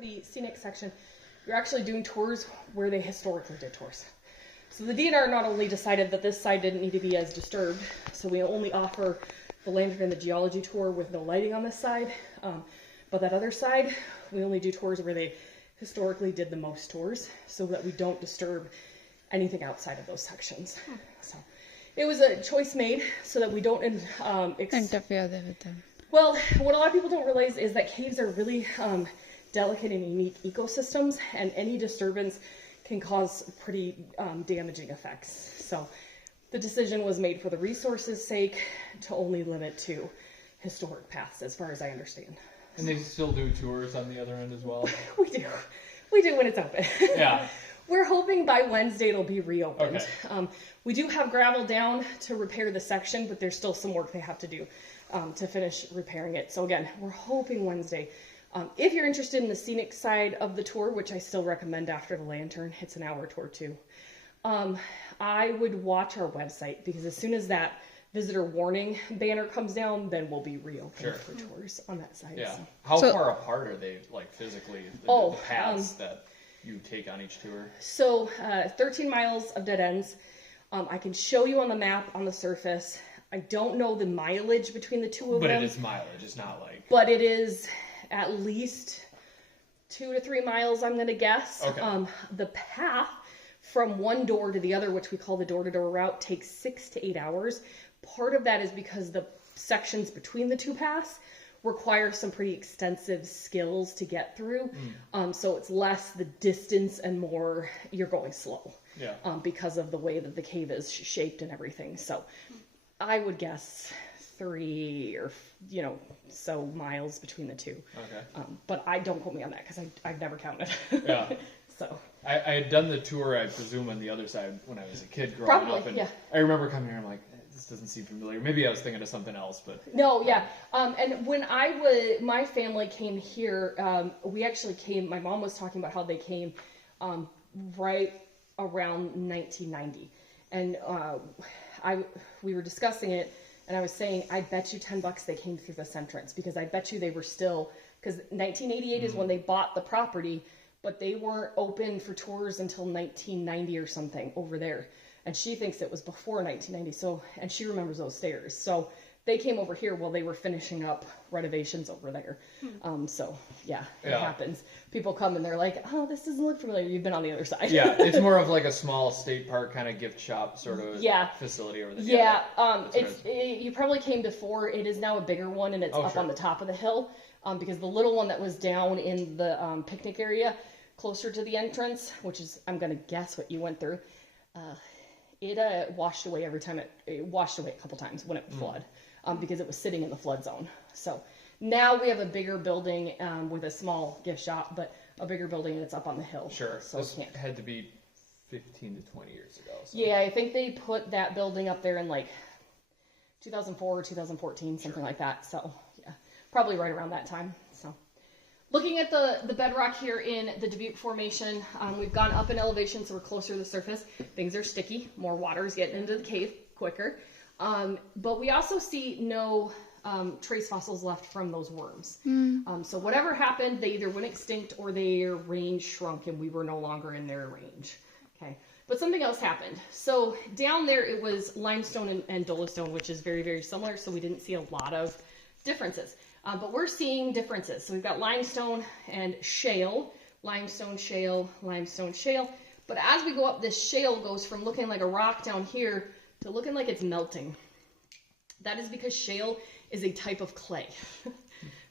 the scenic section, you're actually doing tours where they historically did tours. So the DNR not only decided that this side didn't need to be as disturbed, so we only offer the lantern and the geology tour with no lighting on this side, but that other side, we only do tours where they historically did the most tours, so that we don't disturb anything outside of those sections. So it was a choice made so that we don't interfere there with them. Well, what a lot of people don't realize is that caves are really delicate and unique ecosystems, and any disturbance can cause pretty damaging effects. So the decision was made for the resources' sake to only limit to historic paths, as far as I understand. And they still do tours on the other end as well? We do. We do when it's open. Yeah. We're hoping by Wednesday it'll be reopened. Okay. We do have gravel down to repair the section, but there's still some work they have to do to finish repairing it. So again, we're hoping Wednesday. If you're interested in the scenic side of the tour, which I still recommend after the lantern, it's an hour tour too. I would watch our website, because as soon as that visitor warning banner comes down, then we'll be reopened for tours on that side. Yeah. So. How far apart are they, like physically, the paths that you take on each tour? So 13 miles of dead ends. I can show you on the map on the surface. I don't know the mileage between the two of them. But it is mileage, it's not like... But it is at least 2 to 3 miles, I'm going to guess. Okay. The path from one door to the other, which we call the door-to-door route, takes 6 to 8 hours. Part of that is because the sections between the two paths require some pretty extensive skills to get through. So it's less the distance and more you're going slow. Yeah. Because of the way that the cave is shaped and everything. So I would guess 3 or so miles between the two. Okay. But I don't quote me on that, because I've never counted. Yeah. So I had done the tour, I presume, on the other side when I was a kid growing up. And I remember coming here, I'm like, this doesn't seem familiar. Maybe I was thinking of something else, but... No, yeah. And when my family came here, we actually came, my mom was talking about how they came right around 1990. And we were discussing it, and I was saying, I bet you $10 they came through this entrance, because I bet you they were still, because 1988 is when they bought the property, but they weren't open for tours until 1990 or something over there. And she thinks it was before 1990, so, and she remembers those stairs. So they came over here while they were finishing up renovations over there. So yeah, it happens. People come and they're like, oh, this doesn't look familiar. You've been on the other side. Yeah, it's more of like a small state park kind of gift shop sort of facility over there. Yeah, you probably came before. It is now a bigger one, and it's up on the top of the hill, because the little one that was down in the picnic area closer to the entrance, which is, I'm going to guess what you went through, it washed away every time. It washed away a couple times when it would flood, because it was sitting in the flood zone. So now we have a bigger building with a small gift shop, but a bigger building, and it's up on the hill. Sure. So this had to be 15 to 20 years ago. So. Yeah, I think they put that building up there in like 2004 or 2014, something like that. So yeah, probably right around that time. So. Looking at the bedrock here in the Dubuque Formation, we've gone up in elevation, so we're closer to the surface. Things are sticky. More water is getting into the cave quicker. But we also see no trace fossils left from those worms. So whatever happened, they either went extinct or their range shrunk, and we were no longer in their range. Okay. But something else happened. So down there, it was limestone and dolostone, which is very, very similar, so we didn't see a lot of differences. But we're seeing differences. So we've got limestone and shale, limestone, shale, limestone, shale. But as we go up, this shale goes from looking like a rock down here to looking like it's melting. That is because shale is a type of clay.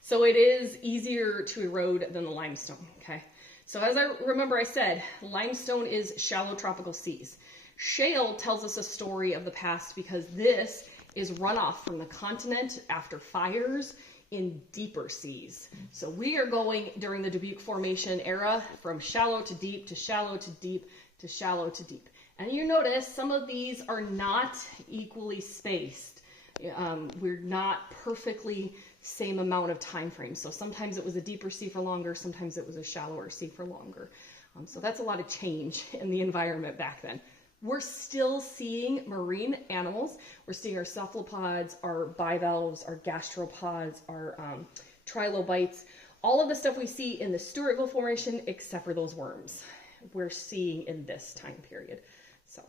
So it is easier to erode than the limestone, okay? So as I remember I said, limestone is shallow tropical seas. Shale tells us a story of the past, because this is runoff from the continent after fires in deeper seas. So we are going during the Dubuque Formation era from shallow to deep to shallow to deep to shallow to deep. And you notice some of these are not equally spaced. We're not perfectly same amount of time frame. So sometimes it was a deeper sea for longer, sometimes it was a shallower sea for longer. So that's a lot of change in the environment back then. We're still seeing marine animals. We're seeing our cephalopods, our bivalves, our gastropods, our trilobites, all of the stuff we see in the Stewartville Formation, except for those worms, we're seeing in this time period. So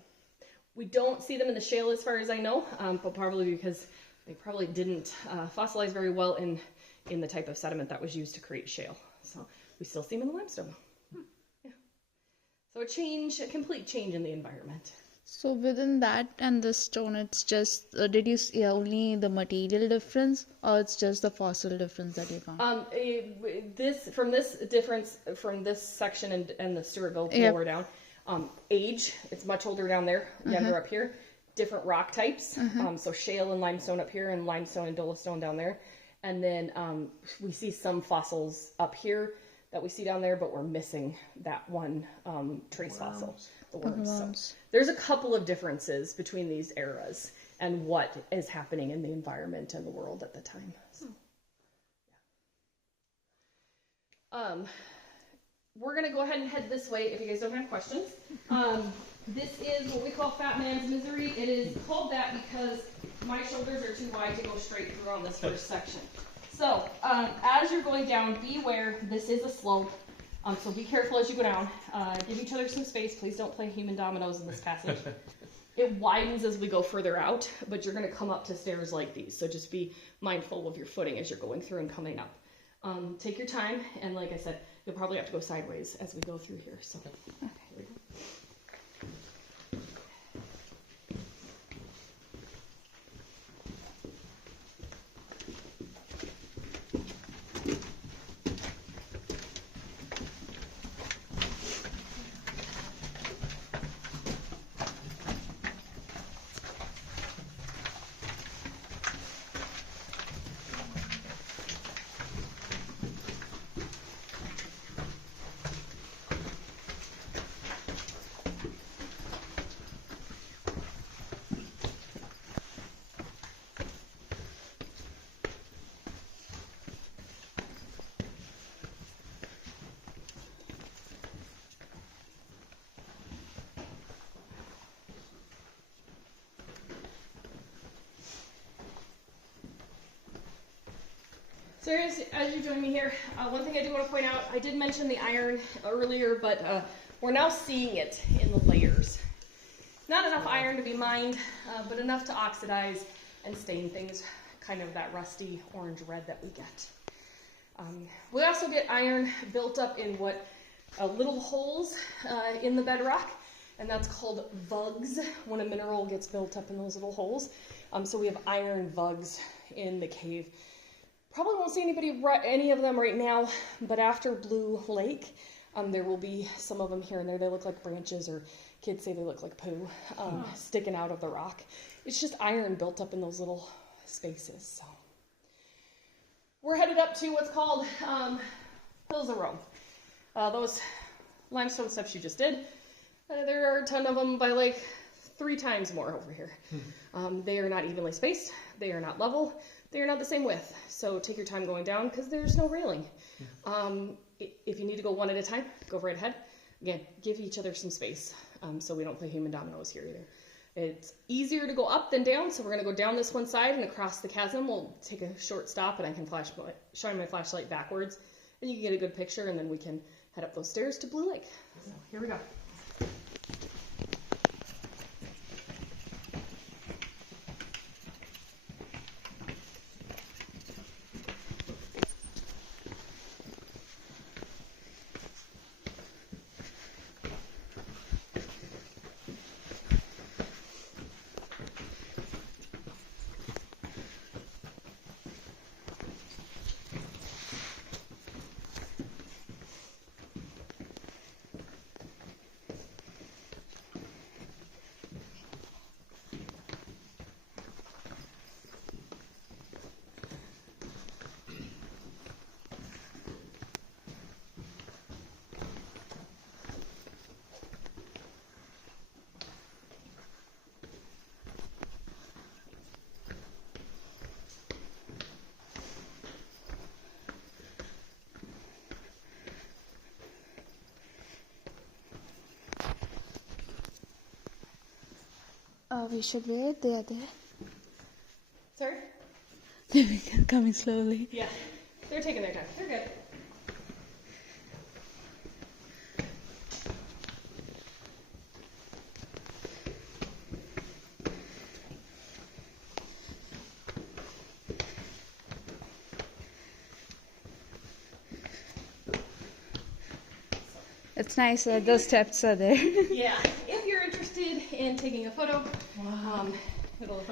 we don't see them in the shale as far as I know, but probably because they probably didn't fossilize very well in the type of sediment that was used to create shale. So we still see them in the limestone. Yeah. So a complete change in the environment. So within that and the stone, it's just, did you see only the material difference, or it's just the fossil difference that you found? From this section and the Stewartville lower down, age, it's much older down there, younger up here. Different rock types, so shale and limestone up here, and limestone and dolostone down there. And then we see some fossils up here that we see down there, but we're missing that one trace fossil, the worms. So there's a couple of differences between these eras and what is happening in the environment and the world at the time. So, yeah. We're going to go ahead and head this way if you guys don't have questions. This is what we call Fat Man's Misery. It is called that because my shoulders are too wide to go straight through on this first section. So, as you're going down, be aware this is a slope, so be careful as you go down. Give each other some space. Please don't play human dominoes in this passage. It widens as we go further out, but you're going to come up to stairs like these, so just be mindful of your footing as you're going through and coming up. Take your time, and like I said, you'll probably have to go sideways as we go through here. So, okay, here we go. So as you join me here, one thing I do want to point out, I did mention the iron earlier, but we're now seeing it in the layers. Not enough iron to be mined, but enough to oxidize and stain things kind of that rusty orange red that we get. We also get iron built up in what little holes in the bedrock, and that's called vugs when a mineral gets built up in those little holes. So we have iron vugs in the cave. Probably won't see any of them right now, but after Blue Lake, there will be some of them here and there. They look like branches, or kids say they look like poo, sticking out of the rock. It's just iron built up in those little spaces. So we're headed up to what's called Hills of Rome. Those limestone steps you just did, there are a ton of them by like 3 times more over here. They are not evenly spaced. They are not level. They are not the same width. So take your time going down because there's no railing. If you need to go one at a time, go right ahead. Again, give each other some space so we don't play human dominoes here either. It's easier to go up than down, so we're going to go down this one side and across the chasm. We'll take a short stop, and I can shine my flashlight backwards, and you can get a good picture, and then we can head up those stairs to Blue Lake. So here we go. We should wait. They are there. Sorry? They're coming slowly. Yeah, they're taking their time. They're good. It's nice that those steps are there. Yeah, if you're interested in taking a photo, it'll